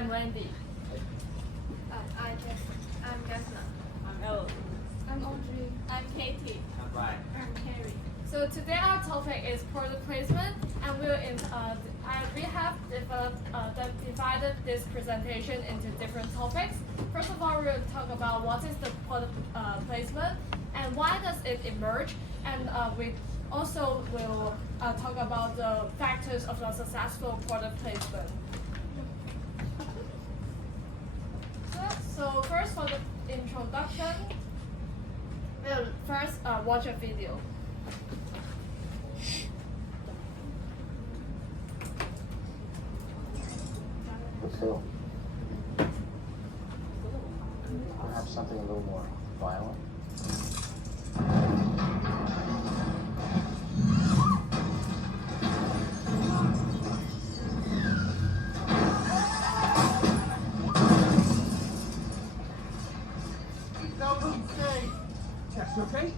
I'm Wendy. I'm Gasna. I'm Ellen. I'm Audrey. I'm Katie. I'm Brian. I'm Carrie. So today our topic is product placement, and we have divided this presentation into different topics. First of all, we will talk about what is the product placement and why does it emerge, and we also will talk about the factors of a successful product placement. So first, for the introduction, we'll first watch a video. So, perhaps something a little more violent. No, don't say. Chest, you okay?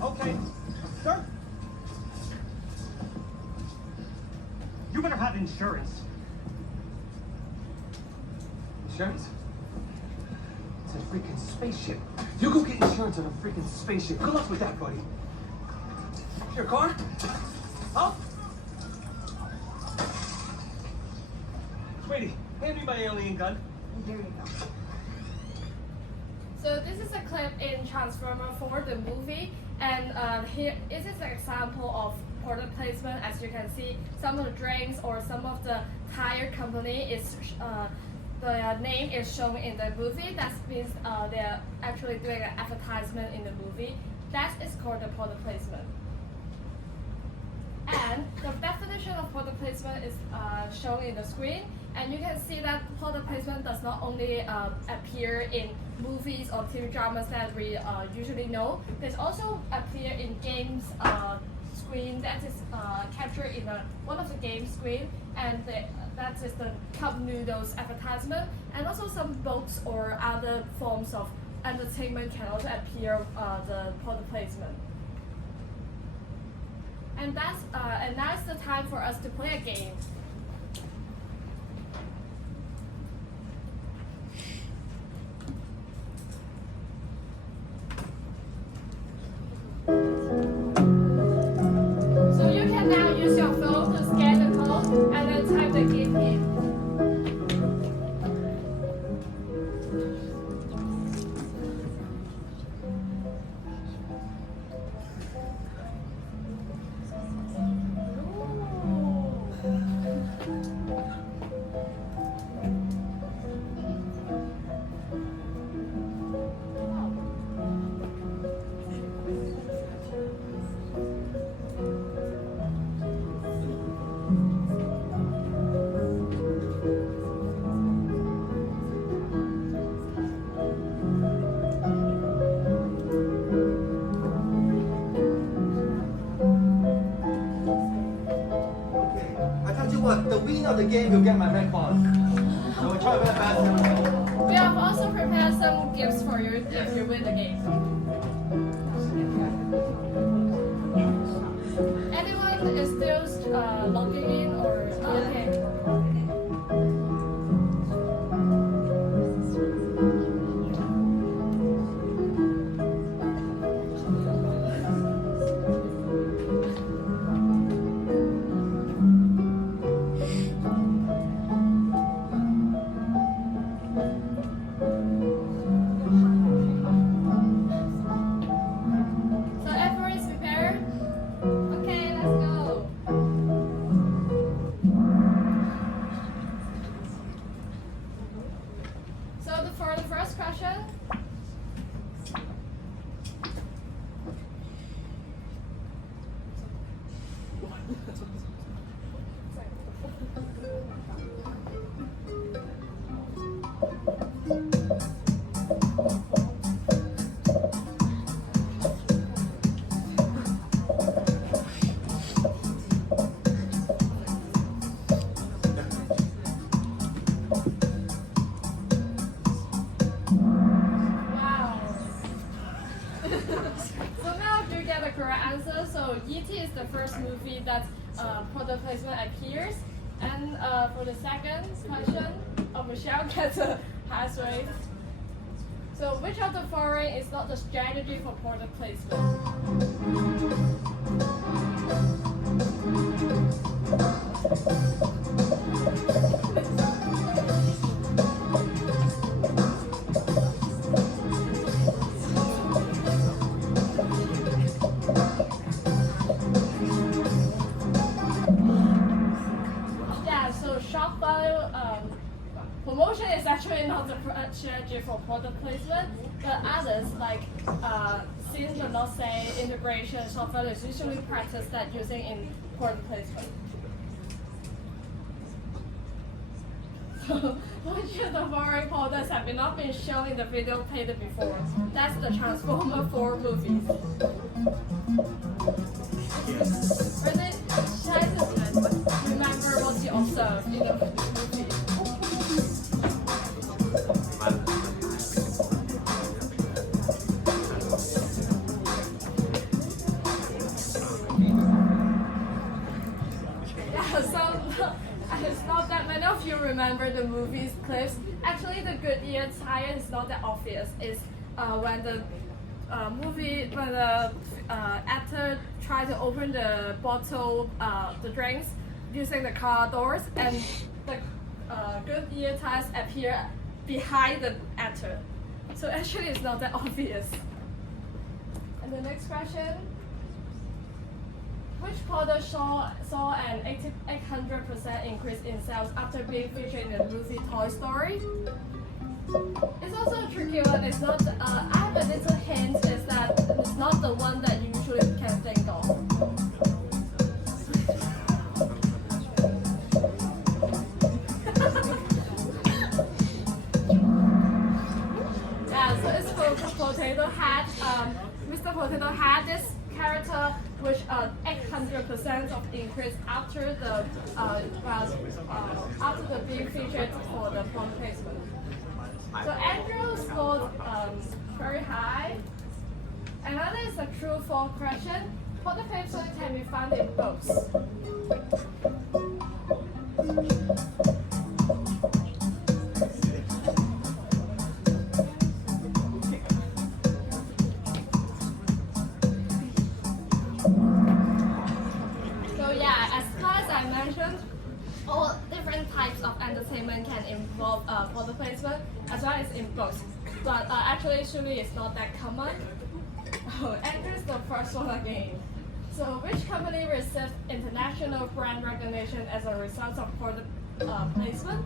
Okay. Sir? You better have insurance. Insurance? It's a freaking spaceship. You go get insurance on a freaking spaceship. Good luck with that, buddy. Your car? Huh? Sweetie, hand me my alien gun. There you go. So this is a clip in Transformer 4, the movie, and here this is an example of product placement. As you can see, some of the drinks or some of the tire company is the name is shown in the movie. That means they're actually doing an advertisement in the movie. That is called the product placement. And the definition of product placement is shown in the screen, and you can see that product placement does not only appear in movies or TV dramas that we usually know. There's also appear in games screen that is captured in one of the game screen, and that is the cup noodles advertisement, and also some books or other forms of entertainment can also appear the product placement. And that's the time for us to play a game. So you can now use your phone to scan the code and then type the game in. The winner of the game will get my red card. So we'll try very fast. We have also prepared some gifts for you if you win the game. Anyone is still logging in or okay? So everyone is prepared? Okay, let's go. So now you get the correct answer. So E.T. is the first movie that product placement appears. And for the second question, Michelle gets a pass rate. So which of the following is not the strategy for product placement? Yeah, so shock value promotion is actually not the strategy for product placement, but others like since but not say integration, shock value is usually practiced that using in product placement. So which of the following products have not been shown in the video played before? That's the Transformer 4 movies. Really, try to remember what you observed in the movie. Yeah, so it's not that many of you remember the movie's clips. Actually, the Goodyear tire is not that obvious. It's when the actor tried to open the bottle, the drinks, using the car doors, and the Goodyear tires appear behind the actor. So actually, it's not that obvious. And the next question. Which product saw an 800% increase in sales after being featured in the movie Toy Story? It's also a tricky one. It's not. I have a little hint. Is that it's not the one that you usually can think of. Yeah, so it's for Potato Head. Mr. Potato Head, this character which 800% of increase after the being featured for the product placement. So Andrew scored very high. Another is a true false question. Product placement can be found in books. All different types of entertainment can involve product placement as well as in books. But actually, it's not that common. Oh, Andrew's the first one again. So, which company received international brand recognition as a result of product placement?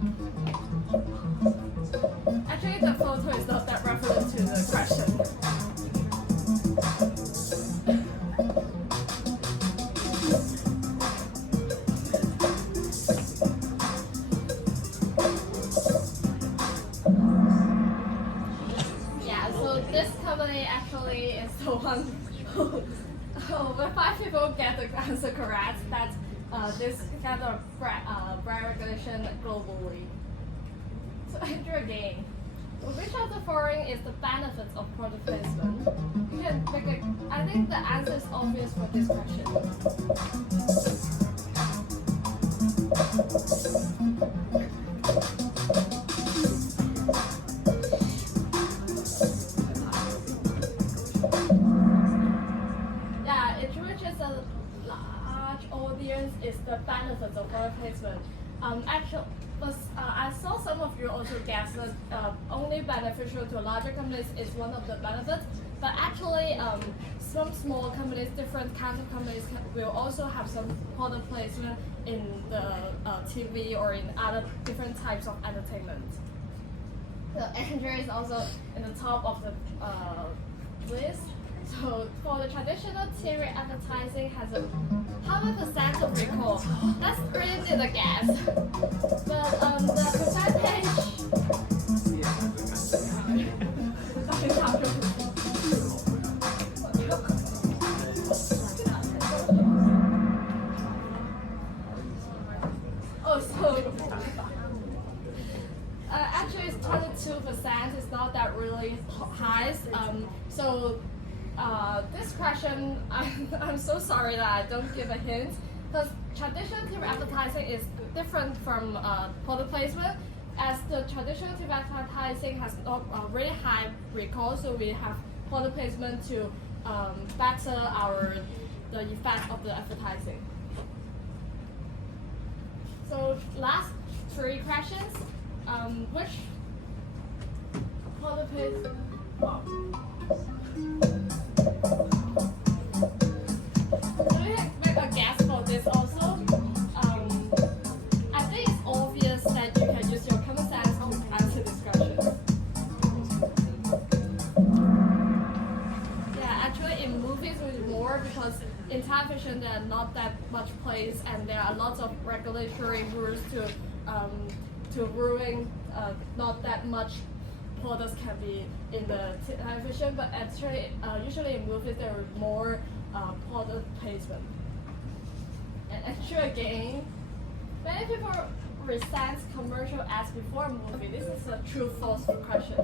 Actually, the photo is not that relevant to the question. This company actually is the one when 5 people get the answer correct, that this kind of brand recognition globally. So Andrew again, which of the following is the benefits of product placement? You can pick I think the answer is obvious for this question. Audience is the benefits of product placement. Actually, I saw some of you also guess that only beneficial to larger companies is one of the benefits, but actually some small companies, different kinds of companies will also have some product placement in the TV or in other different types of entertainment. So Andrew is also in the top of the list. So for the traditional TV advertising has a 100% of recall. That's really the guess. But the percentage actually it's 22%. It's not that really high. So This question, I'm so sorry that I don't give a hint, because traditional TV advertising is different from product placement, as the traditional TV advertising has not really high recall, so we have product placement to better the effect of the advertising. So last 3 questions, which product placement? So we can make a guess for this also. I think it's obvious that you can use your common sense to answer this question. Yeah, actually in movies it's more, because in television there are not that much place and there are lots of regulatory rules to ruin not that much products can be in the television, but actually usually in movies there are more product placement. And actually again, many people resent commercial ads before a movie. This is a true false question.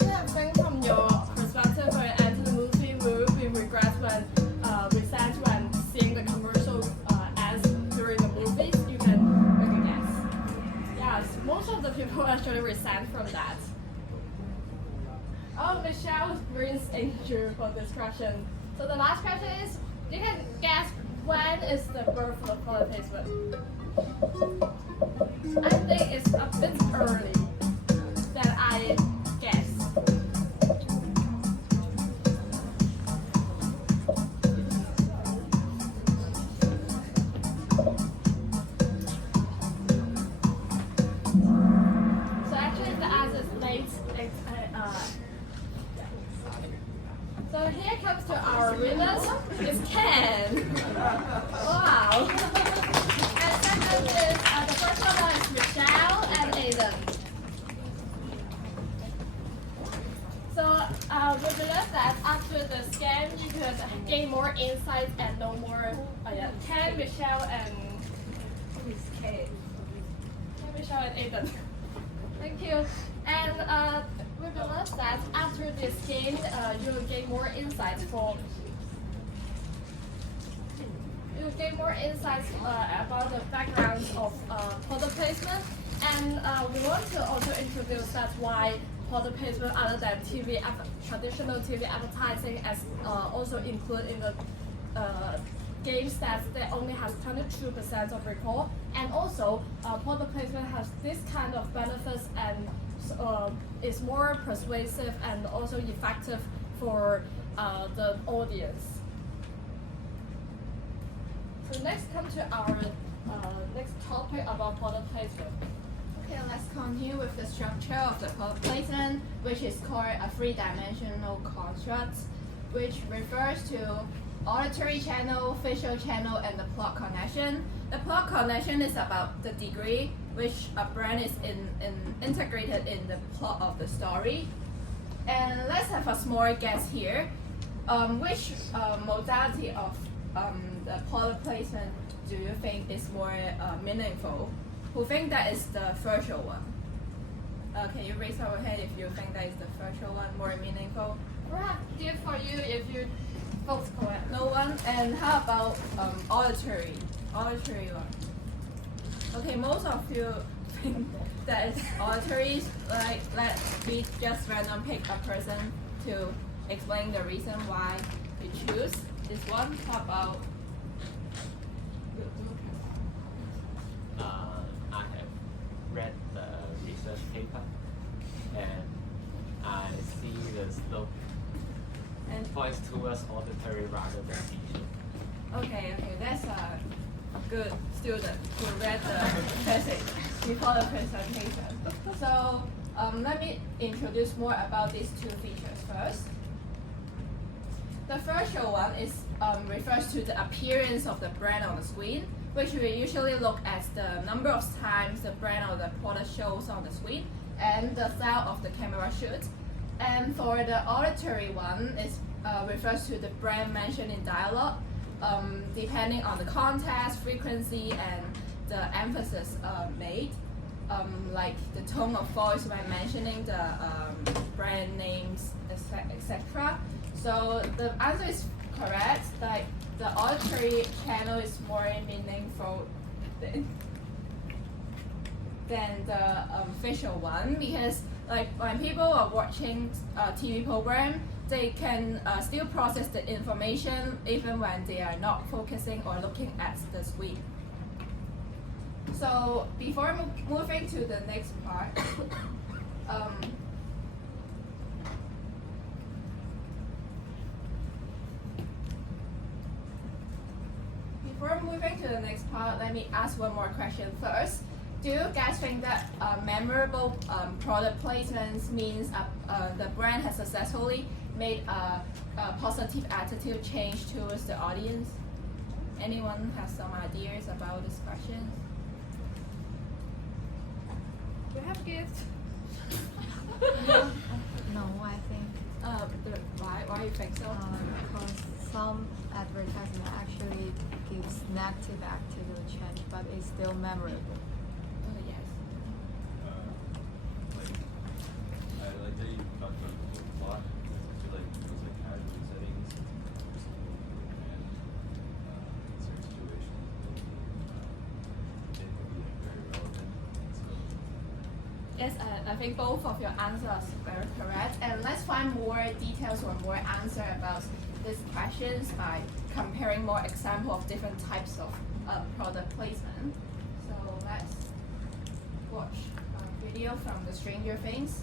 Yeah, I think from your perspective when you enter the movie, will you be regret when resent when seeing the commercial ads during the movies? You can make a guess. Yes, most of the people actually resent from that. Oh, Michelle brings Andrew for this question. So the last question is, you can guess when is the birth of product placement? I think it's a bit early that I guess. So actually the answer is late. So here comes to our winners. It's Ken. Wow. And second is the first one is Michelle and Aiden. So we believe that after the scan you could gain more insights and know more. Ken, Michelle, and who is K? Ken, Michelle, and Aiden. Thank you. And we believe that after this game, you'll gain more insights about the backgrounds of product placement, and we want to also introduce that why product placement other than traditional TV advertising as also included in the games that they only has 22% of recall, and also product placement has this kind of benefits and is more persuasive and also effective for the audience. So next come to our next topic about product placement. Okay, let's continue with the structure of the product placement, which is called a 3-dimensional construct, which refers to auditory channel, visual channel, and the plot connection. The plot connection is about the degree which a brand is integrated in the plot of the story. And let's have a small guess here. Which modality of the product placement do you think is more meaningful? Who think that is the virtual one? Can you raise your hand if you think that is the virtual one more meaningful? Perhaps good for you if you vote correct. No one. And how about auditory? Auditory one. Okay, most of you think that it's auditory. Like, let me just random pick a person to explain the reason why you choose this one. How about? I have read the research paper and I see the slope And points towards auditory rather than visual. okay, that's a good student who read the passage before the presentation. So let me introduce more about these two features first. The virtual one is refers to the appearance of the brand on the screen, which we usually look at the number of times the brand or the product shows on the screen and the style of the camera shoot. And for the auditory one, it refers to the brand mentioned in dialogue, depending on the context, frequency, and the emphasis made, like the tone of voice when mentioning the brand names, etc. So the answer is correct. Like the auditory channel is more meaningful than the visual one, because like when people are watching a TV program, they can still process the information even when they are not focusing or looking at the screen. So before moving to the next part, let me ask one more question first. Do you guys think that memorable product placements means the brand has successfully made a positive attitude change towards the audience? Anyone has some ideas about this question? We have gifts. No, I think Why you think so? because some advertisement actually gives negative attitude change, but it's still memorable. Yes. I like that you talked about the plot. I feel like those like casual settings and in certain situations it can be like, very relevant. So Yes, I think both of your answers are very correct. And let's find more details or more answer about these questions by comparing more example of different types of product placement. So let's watch a video from the Stranger Things.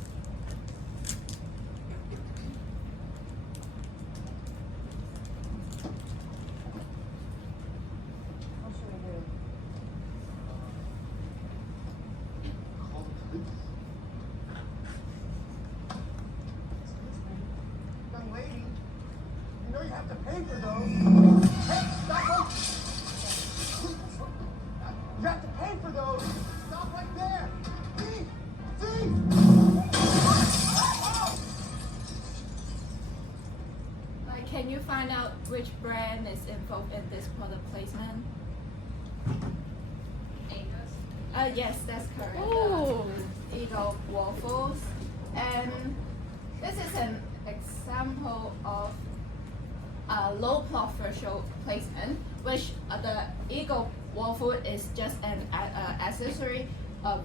Young lady, you know you have to pay for those. Hey, stop! You have to pay for those. Stop right there. Thief! Thief! Like, can you find out which brand is involved in this product placement? Yes, that's correct. Ooh. Eagle waffles, and this is an example of a low plot visual placement, which the Eagle waffle is just an accessory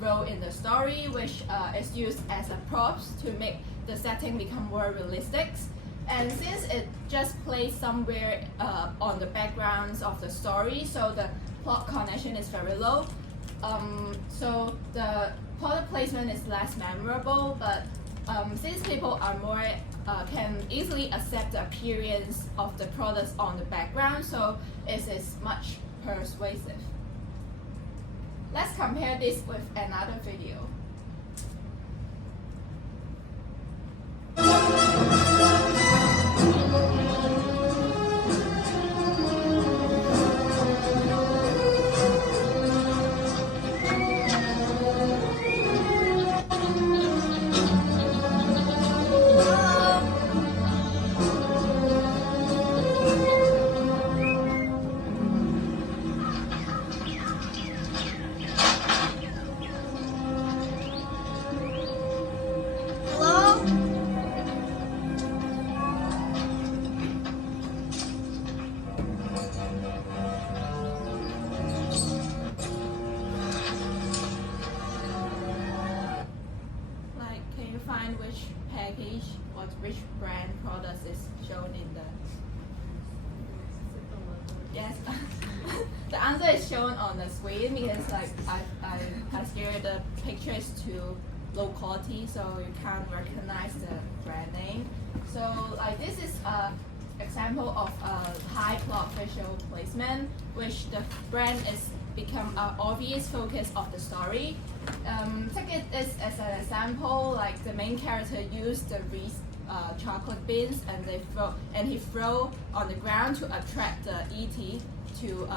role in the story, which is used as a props to make the setting become more realistic. And since it just plays somewhere on the backgrounds of the story, so the plot connection is very low. So the product placement is less memorable, but since people are more can easily accept the appearance of the products on the background, so it is much persuasive. Let's compare this with another video. Like, can you find which package or which brand product is shown in the? Yes, the answer is shown on the screen because like I scared the picture is too low quality, so you can't recognize the brand name. So like this is a example of a high plot visual placement, which the brand is become an obvious focus of the story. Take it as an example, like the main character used the Reese chocolate beans and he throw on the ground to attract the ET to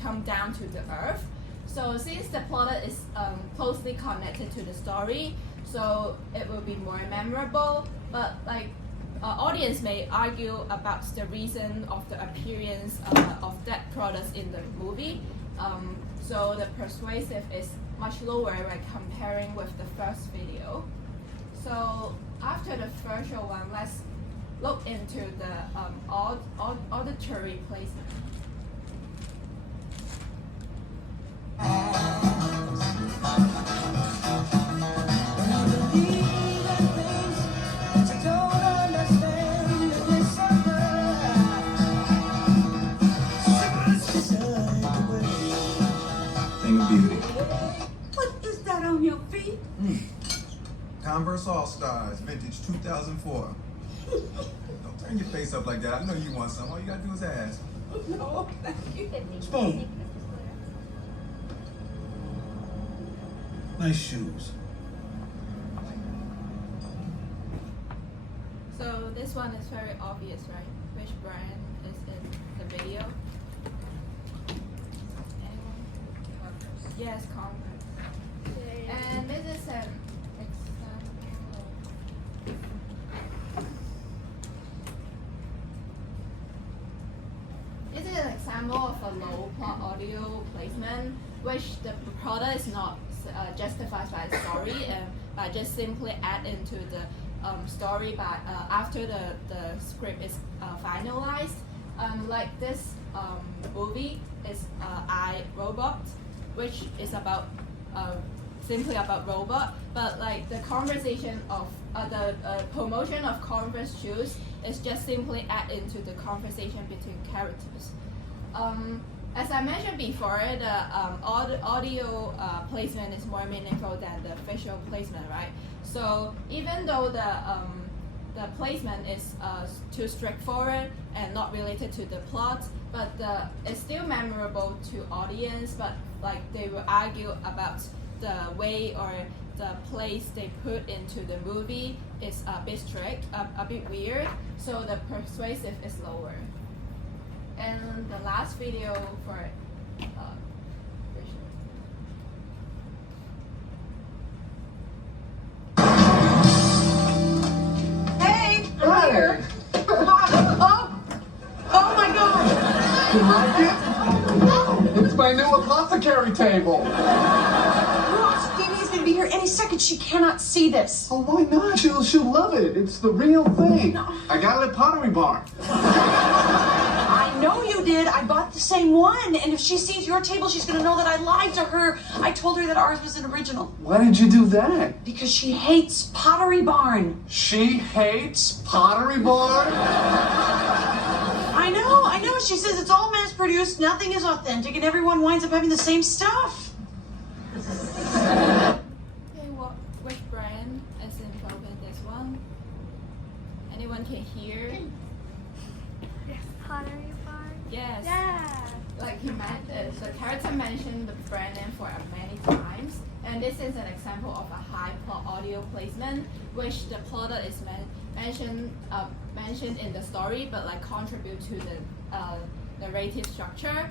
come down to the earth. So since the plot is closely connected to the story, so it will be more memorable. But like audience may argue about the reason of the appearance of that product in the movie. so the persuasive is much lower when comparing with the first video. So after the virtual one, let's look into the auditory placement. Thing of beauty. What is that on your feet? Converse All Stars, vintage 2004. Don't turn your face up like that. I know you want some. All you gotta do is ask. No, thank you. Spoon. Nice shoes. So this one is very obvious, right? Which brand is in the video? Anyone? Yes, Converse. And this is an example. This is an example of a low plot audio placement, which the product is not justified by the story, but just simply add into the story by after the script is finalized. Like this movie is I, Robot, which is about simply about robot, but like the conversation of the promotion of Converse shoes is just simply add into the conversation between characters. As I mentioned before, the audio placement is more meaningful than the visual placement, right? So even though the placement is too straightforward and not related to the plot, but it's still memorable to audience. But like they will argue about the way or the place they put into the movie is a bit strict, a bit weird. So the persuasive is lower. And the last video for Hey, I'm here. Oh my God. You like it? It's my new apothecary table. Ross, Phoebe's gonna be here any second. She cannot see this. Oh, why not? She'll love it. It's the real thing. No. I got it at Pottery Barn. I know you did. I bought the same one. And if she sees your table, she's gonna know that I lied to her. I told her that ours was an original. Why did you do that? Because she hates Pottery Barn. She hates Pottery Barn? I know. She says it's all mass produced, nothing is authentic, and everyone winds up having the same stuff. Okay, which brand is involved in this one? Anyone can hear? Yes, Pottery Barn. Yes. Yeah. Like the character mentioned the brand name for many times, and this is an example of a high plot audio placement, which the plotter is mentioned in the story, but like contribute to the narrative structure.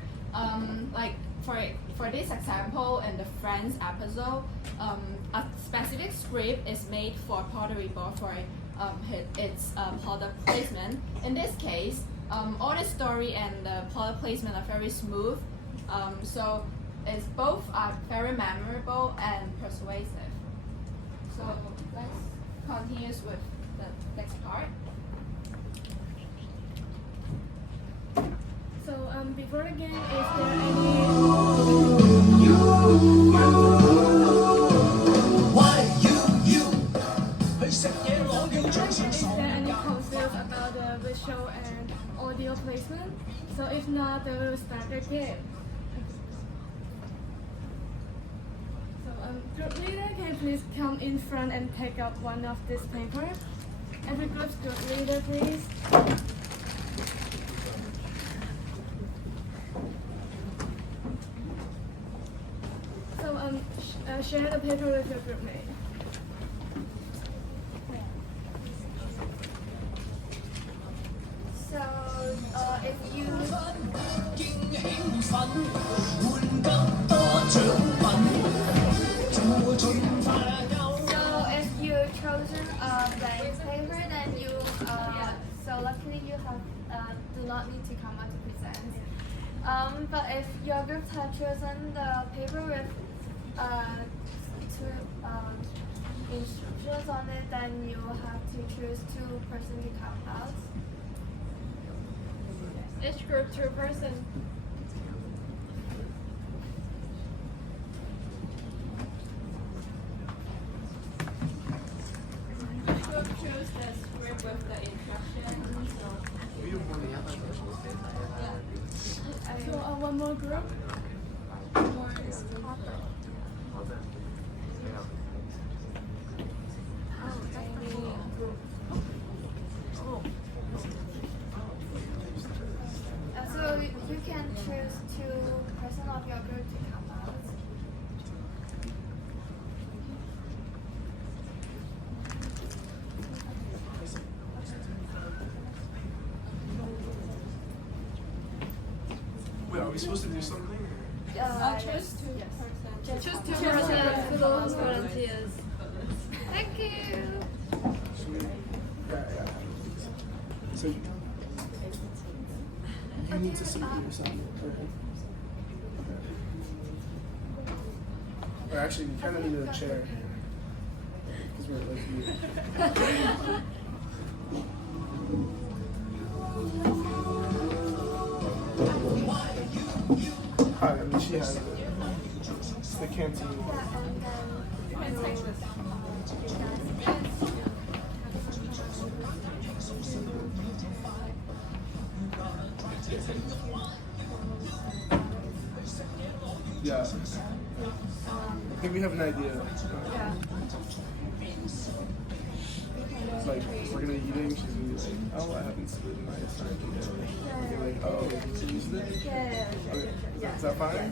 Like for this example, in the Friends episode, a specific script is made for Pottery Barn for its product placement. In this case, all the story and the product placement are very smooth, so it's both are very memorable and persuasive. So let's continue with the next part. So before the game, is there any concerns about the visual and audio placement? So if not, then we'll start the game. So group leader, can you please come in front and take out one of this paper? Every group's group leader, please. So share the paper with your group mate. So if you chosen blank paper, then you so luckily you have do not need to come out to present. But if your group had chosen the paper with two instructions on it, then you have to choose 2 person to come out. Each group 2 person. Group choose the script with the instructions. So one more group. So you can choose 2 person of your group to come out. Wait, are we supposed to do something? Choose 2 person. Choose 2 persons for those volunteers. Thank you. Yeah. So you need to sit here or something. Or actually, we kind of need a chair because we're like here. Hi, I mean, she has it. It's the canteen. Yeah. I think we have an idea. It's like, we're gonna be eating, she's gonna be like, oh, I haven't submitted my assignment yet. You're like, oh, so you submitted? Okay. Is that fine?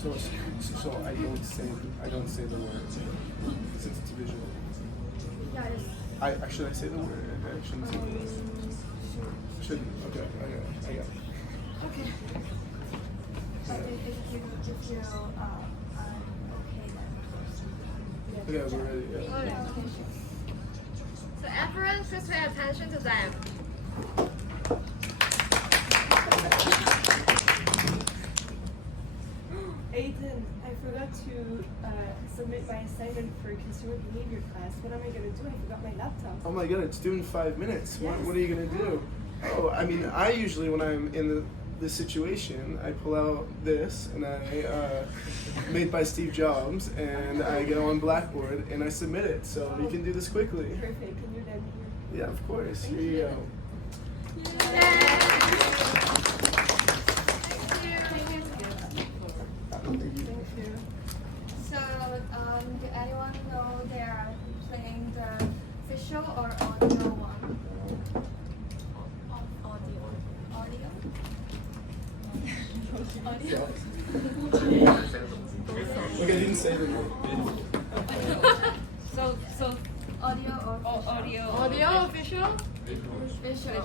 So I don't say the word since it's visual. Should I say the word? I shouldn't say the word. Shouldn't. Okay. I got it. Okay. But if you are okay then. Okay, we're ready. Yeah. Okay. So everyone please pay attention to them. Aiden, I forgot to submit my assignment for consumer behavior class. What am I going to do? I forgot my laptop. Oh my god, it's due in 5 minutes. Yes. What are you gonna do? Oh, I mean, I usually, when I'm in this situation, I pull out this and I made by Steve Jobs, and I go on Blackboard and I submit it. So you can do this quickly. Perfect. Can you let me Yeah, of course. Here you go. So, do anyone know they are playing the visual or audio one? Audio? Okay, I didn't say the word. So Audio or audio visual? visual?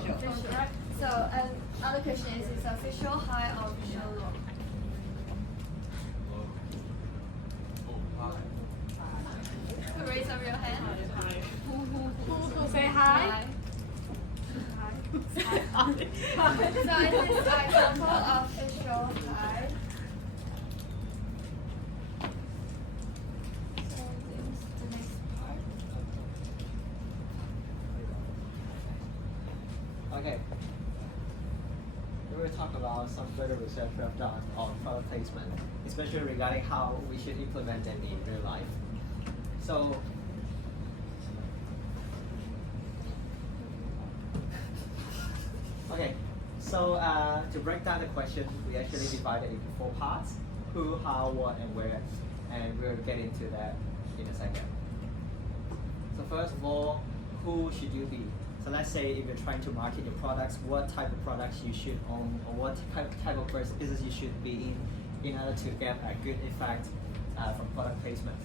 Right? So, another question is a visual high or visual low? Raise up your hand. Who say hi? So it is an example of visual high. So this is the next part. Okay. We will talk about some further research we have done on product placement, especially regarding how we should implement them in real life. So, okay, so to break down the question, we actually divided into 4 parts: who, how, what, and where, and we'll get into that in a second. So first of all, who should you be? So let's say if you're trying to market your products, what type of products you should own, or what type of business you should be in order to get a good effect from product placement.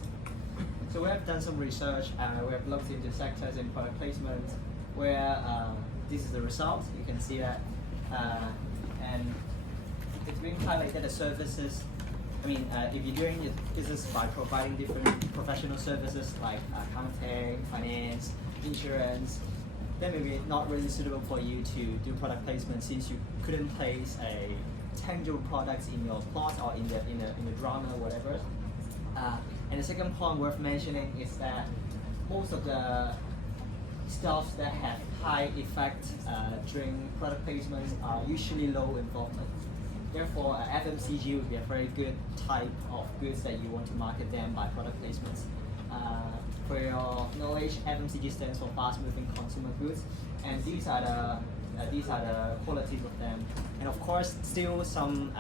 So we have done some research, we have looked into sectors in product placement where this is the result. You can see that, and it's been highlighted as services. I mean, if you're doing your business by providing different professional services like accounting, finance, insurance, then maybe not really suitable for you to do product placement since you couldn't place a tangible products in your plot or in the drama or whatever. And the second point worth mentioning is that most of the stuff that have high effect during product placements are usually low involvement. Therefore, FMCG would be a very good type of goods that you want to market them by product placements. For your knowledge, FMCG stands for fast-moving consumer goods, and these are the qualities of them. And of course, still some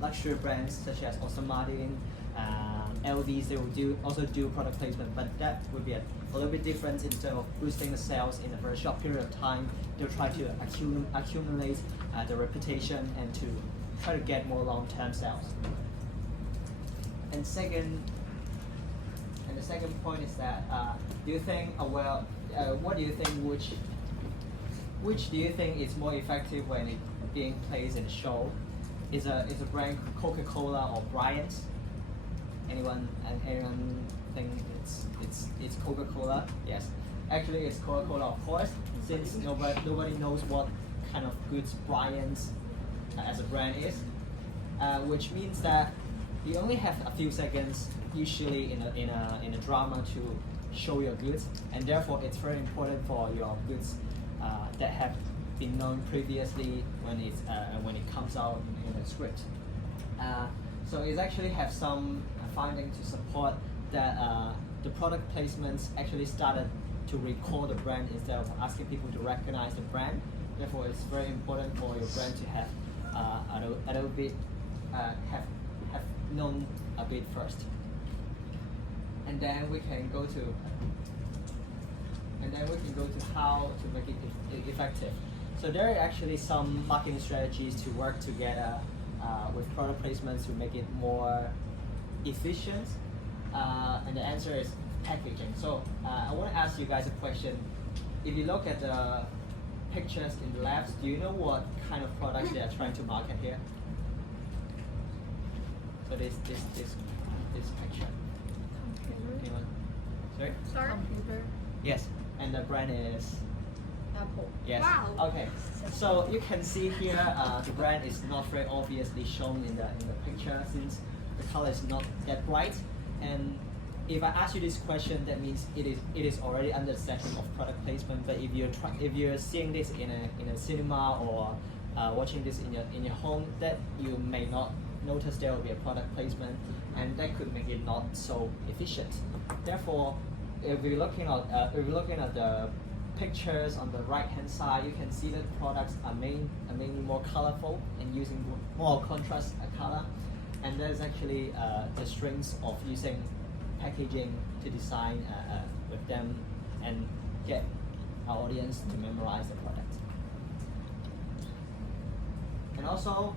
luxury brands such as Aston Martin, LVs, they will also do product placement, but that would be a little bit different instead of boosting the sales in a very short period of time. They'll try to accumulate the reputation and to try to get more long-term sales. And the second point is that do you think what do you think which do you think is more effective when it being placed in a show? Is a brand Coca-Cola or Bryant's? Anyone think it's Coca-Cola? Yes, actually it's Coca-Cola, of course, since nobody knows what kind of goods Bryant's as a brand is, which means that you only have a few seconds usually in a drama to show your goods, and therefore it's very important for your goods that have been known previously when it comes out in a script. So it actually have some finding to support that the product placements actually started to recall the brand instead of asking people to recognize the brand. Therefore, it's very important for your brand to have a little bit have known a bit first, and then we can go to how to make it effective. So there are actually some marketing strategies to work together with product placements to make it more efficient, and the answer is packaging. So I want to ask you guys a question. If you look at the pictures in the left, do you know what kind of products they are trying to market here? So this picture. Computer. Anyone? Sorry? Computer. Yes, and the brand is Apple. Yes. Wow. Okay. So you can see here the brand is not very obviously shown in the picture since the color is not that bright. And if I ask you this question, that means it is already under the section of product placement. But if you're seeing this in a cinema or watching this in your home, that you may not notice there will be a product placement, and that could make it not so efficient. Therefore, if we're looking at the pictures on the right hand side, you can see that products are mainly more colorful and using more contrast color, and there's actually the strengths of using packaging to design with them and get our audience to memorize the product. And also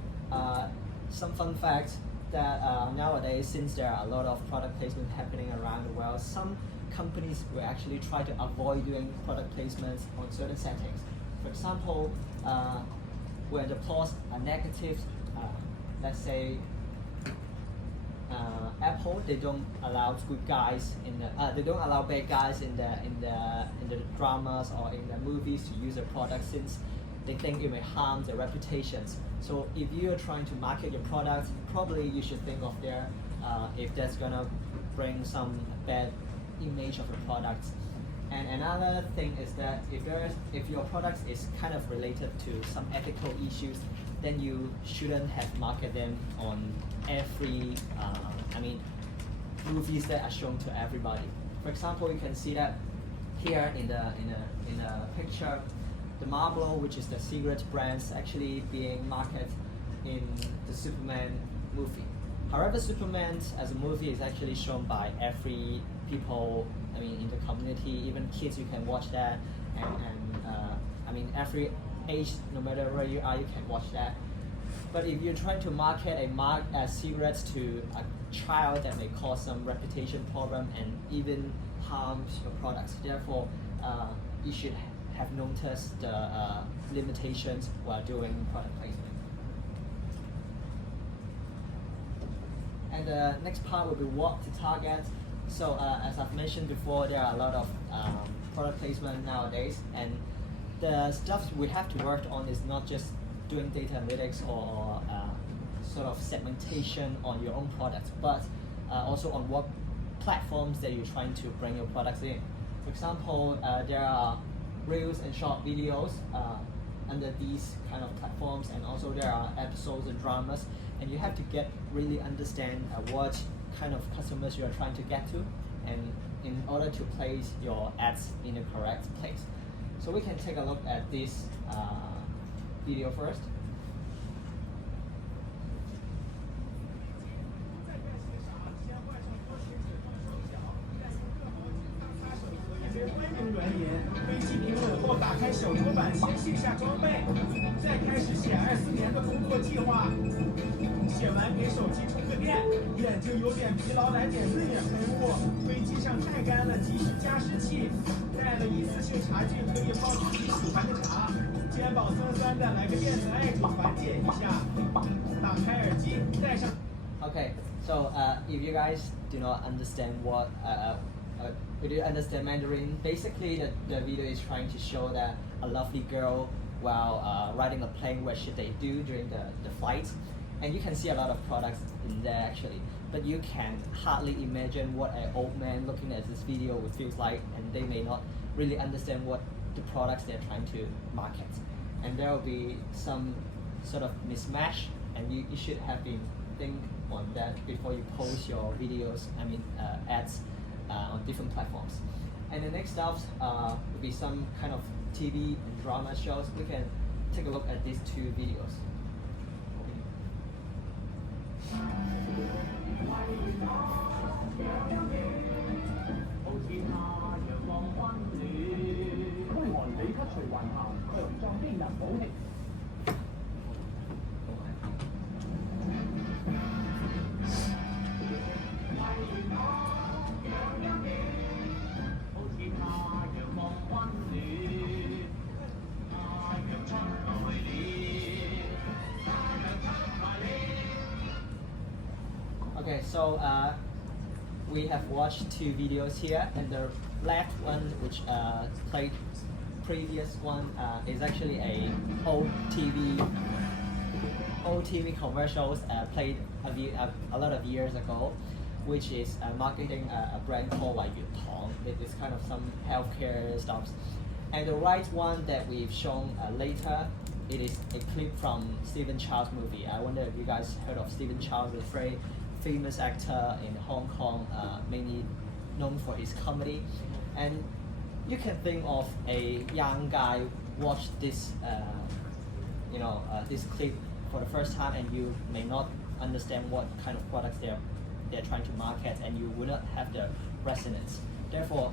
some fun facts that nowadays, since there are a lot of product placement happening around the world, some companies will actually try to avoid doing product placements on certain settings. For example, where the plots are negative, let's say Apple, they don't allow good guys they don't allow bad guys in the dramas or in the movies to use their product since they think it may harm their reputations. So if you are trying to market your product, probably you should think of there if that's gonna bring some bad image of the product. And another thing is that if your product is kind of related to some ethical issues, then you shouldn't have market them on every movies that are shown to everybody. For example, you can see that here in the picture, the Marlboro, which is the cigarette brand, is actually being marketed in the Superman movie. However, Superman as a movie is actually shown by every people, in the community, even kids, you can watch that, and every age, no matter where you are, you can watch that. But if you're trying to market a cigarettes to a child, that may cause some reputation problem and even harms your products. Therefore, you should have noticed the limitations while doing product placement. And the next part will be what to target. So as I've mentioned before, there are a lot of product placement nowadays, and the stuff we have to work on is not just doing data analytics or sort of segmentation on your own products, but also on what platforms that you're trying to bring your products in. For example, there are reels and short videos under these kind of platforms, and also there are episodes and dramas, and you have to really understand what kind of customers you are trying to get to, and in order to place your ads in the correct place. So we can take a look at this video first. Okay, so if you guys do not understand what if you understand Mandarin, basically the video is trying to show that a lovely girl while riding a plane, what should they do during the flight, and you can see a lot of products in there actually, but you can hardly imagine what an old man looking at this video would feel like, and they may not really understand what the products they're trying to market, and there will be some sort of mismatch, and you should have been think on that before you post your videos, ads on different platforms. And the next up will be some kind of TV and drama shows. We can take a look at these two videos. Okay, so we have watched two videos here, and the left one, which played previous one, is actually a old TV commercials played a lot of years ago, which is marketing a brand called Yutong. It is kind of some healthcare stuff. And the right one that we've shown later, it is a clip from Stephen Chow's movie. I wonder if you guys heard of Stephen Chow, the very famous actor in Hong Kong, mainly known for his comedy. And you can think of a young guy watch this, this clip for the first time, and you may not understand what kind of products they're trying to market, and you will not have the resonance. Therefore,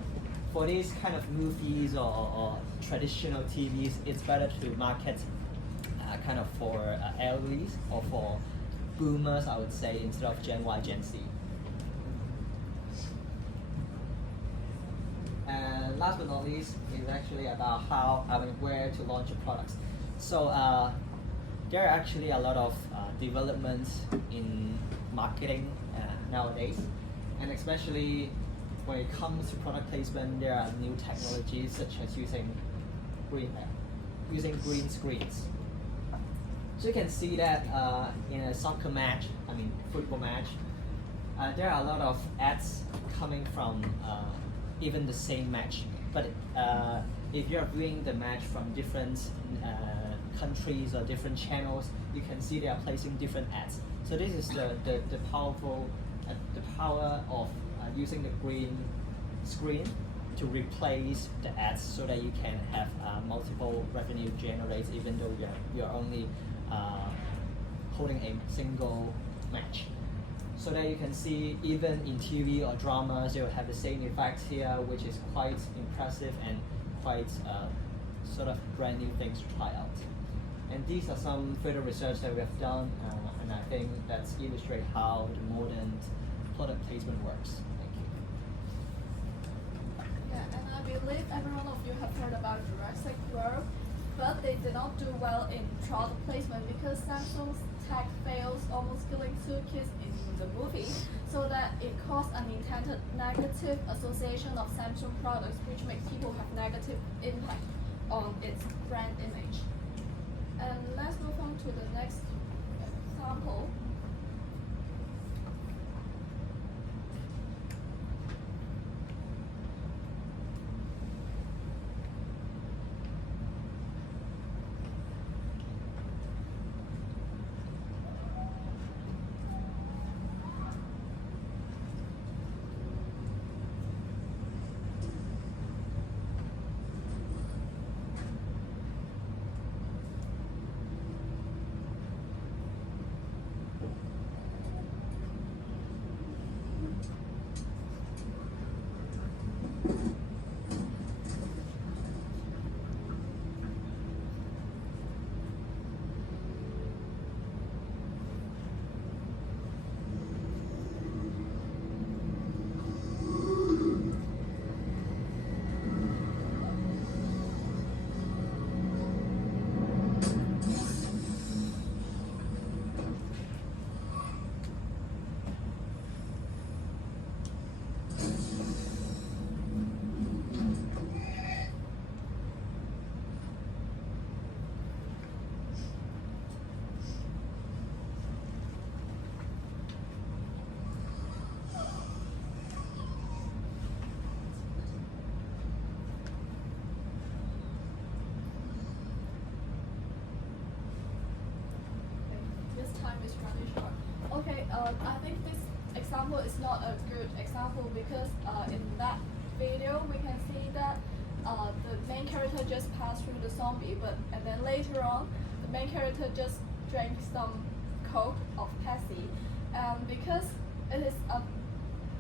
for these kind of movies or traditional TVs, it's better to market kind of for elderlies or for boomers, I would say, instead of Gen Y, Gen Z. And last but not least is actually about where to launch your products. So there are actually a lot of developments in marketing nowadays, and especially when it comes to product placement, there are new technologies such as using green screens. So you can see that in a soccer match, football match, there are a lot of ads coming from even the same match. But if you're viewing the match from different countries or different channels, you can see they are placing different ads. So this is the power of using the green screen to replace the ads, so that you can have multiple revenue generates, even though you're only holding a single match. So that you can see even in TV or dramas, they will have the same effect here, which is quite impressive and quite sort of brand new things to try out. And these are some further research that we have done, and I think that illustrate how the modern product placement works. Thank you. Yeah, and I believe every one of you have heard about Jurassic World. But they did not do well in product placement because Samsung's tag fails, almost killing 2 kids in the movie, so that it caused unintended negative association of Samsung products, which make people have negative impact on its brand image. And let's move on to the next example. Okay, I think this example is not a good example because in that video we can see that the main character just passed through the zombie, and then later on the main character just drank some Coke of Pepsi, because it is a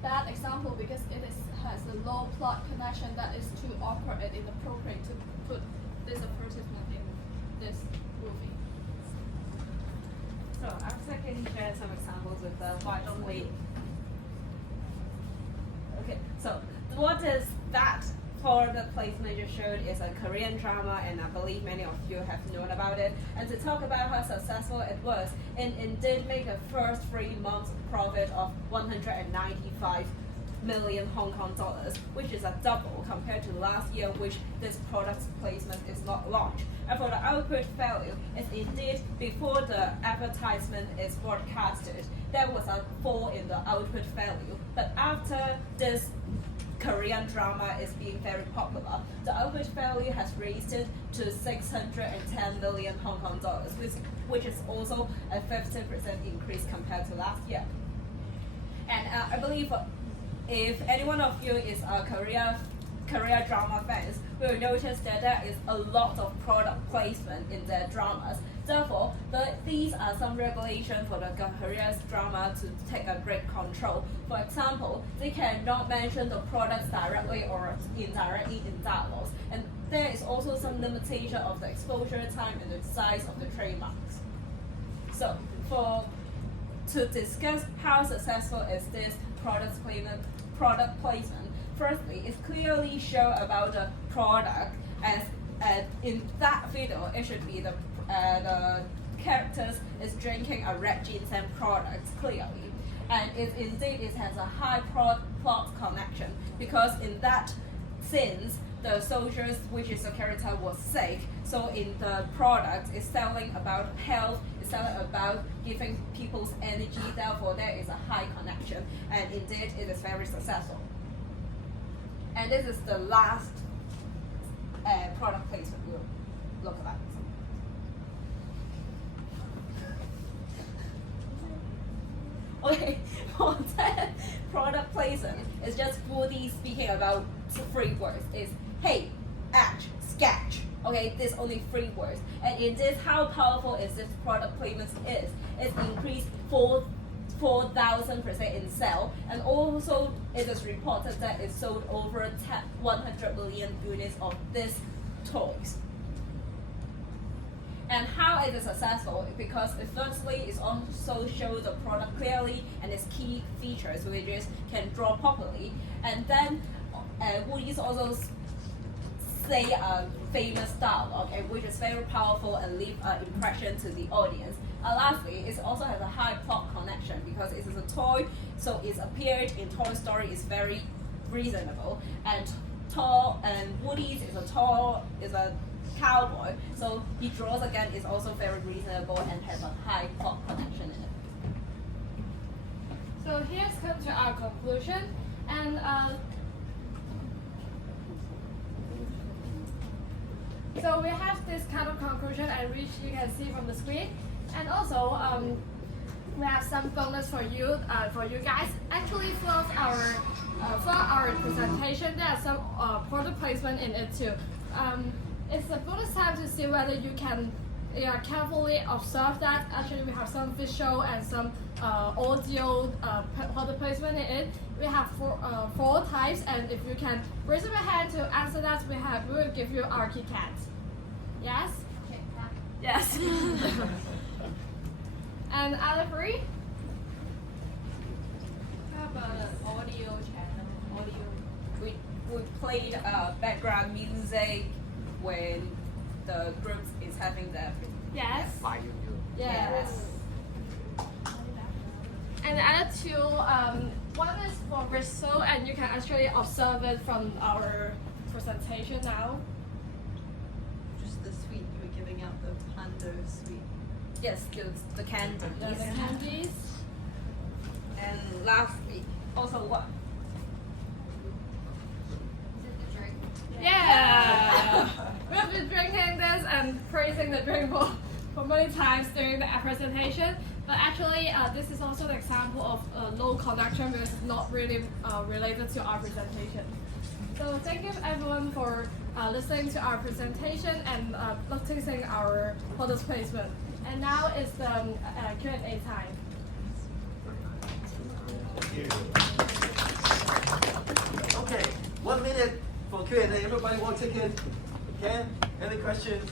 bad example because has a low plot connection that is too awkward and inappropriate to put this advertisement in this movie. So after getting shared some examples with the vital weight. Okay, so what is that product placement you showed is a Korean drama, and I believe many of you have known about it. And to talk about how successful it was, it did make a first 3 months profit of 195 million Hong Kong dollars, which is a double compared to last year, which this product placement is not launched. And for the output value, it's indeed before the advertisement is broadcasted, there was a fall in the output value. But after this Korean drama is being very popular, the output value has raised it to 610 million Hong Kong dollars, which is also a 50% increase compared to last year. And I believe if any one of you is a Korea drama fans, will notice that there is a lot of product placement in their dramas. Therefore, these are some regulations for the Korean drama to take a great control. For example, they cannot mention the products directly or indirectly in dialogues, and there is also some limitation of the exposure time and the size of the trademarks. So, to discuss how successful is this product placement, firstly, it clearly show about the product, as in that video, it should be the characters is drinking a red ginseng product clearly, and it has a high plot connection because in that sense, the soldiers, which is the character, was sick. So in the product, it's selling about health, it's selling about giving people's energy. Therefore, there is a high connection, and indeed, it is very successful. And this is the last product placement we'll look at. Okay, for that product placement, it's just fully speaking about 3 words. It's hey, act, sketch. Okay, there's only 3 words. And in this, how powerful is this product placement is? It's increased 4,000% in sale, and also it is reported that it sold over 100 million units of these toys. And how it is successful? Because firstly, it also shows the product clearly and its key features, which is can draw properly. And then Woody's also say famous dialogue, and which is very powerful and leave an impression to the audience. And lastly, it also has a high plot connection because it is a toy, so it's appeared in Toy Story is very reasonable, and Woody is a cowboy, so he draws again is also very reasonable and has a high plot connection in it. So here's come to our conclusion, and so we have this kind of conclusion, and which you can see from the screen, and also we have some bonus for you guys. Actually, for our presentation, there are some product placement in it too. It's a bonus time to see whether you can carefully observe that. Actually, we have some visual and some audio product placement in it. We have four types, and if you can raise up your hand to answer that, we will give you our KitKat. Yes? Yes. And other three? How about an audio channel? We played background music when the group is having their Yes. Yes. And the other two, one is for Bristol, and you can actually observe it from our presentation now. Just the sweet, you were giving out the panda sweet. Yes, the candies. The candies. And lastly, also what? Yeah! We have been drinking this and praising the drink for many times during the presentation. But actually, this is also an example of low conduction because it's not really related to our presentation. So thank you everyone for listening to our presentation and noticing our product placement. And now is the Q&A time. Okay, 1 minute for Q&A. Everybody want to take it? Ken, any questions?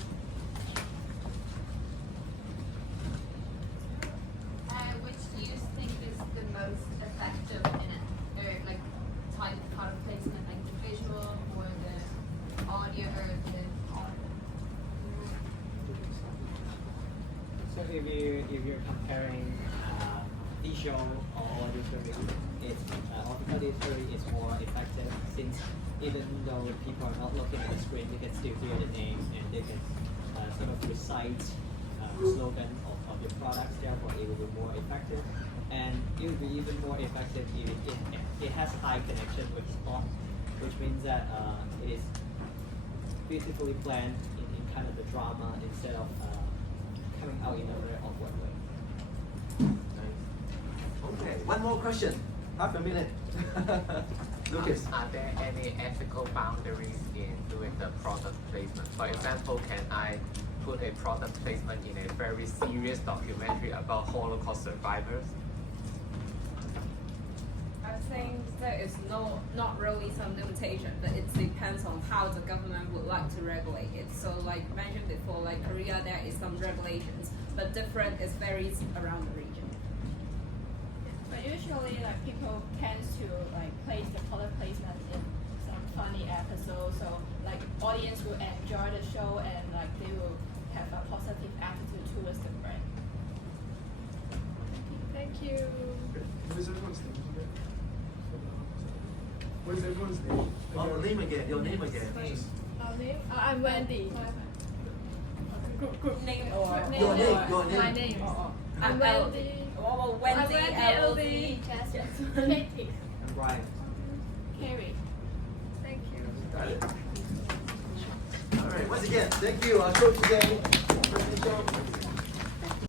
Which do you think is the most effective in it? Or like type of product placement, like the visual or the audio or the So if you're comparing visual or auditory, it's auditory is more effective since even though people are not looking at the screen, they can still hear the name and they can sort of recite slogan of your products. Therefore, it will be more effective, and it will be even more effective if it has high connection with plot, which means that it is beautifully planned in kind of the drama instead of coming out in a very awkward way. Okay, one more question. Half a minute. Lucas. Are there any ethical boundaries in doing the product placement? For example, can I put a product placement in a very serious documentary about Holocaust survivors? I think there is not really some limitation, but it depends on how the government would like to regulate it. So like mentioned before, like Korea, there is some regulations, but different is varies around the region. But usually, like people tend to like place the product placement in some funny episodes, so like audience will enjoy the show and like they will have a positive attitude towards the brand. Thank you. What is everyone's name again? What is everyone's name? Oh, your name again. Your name again. Our name? I'm Wendy. Group name or Group name Your name. or Your name. my name. I'm Wendy. Wendy, LD. Katie, And Brian. Carrie. Thank you. Got it. All right. Once again, thank you, our coach again.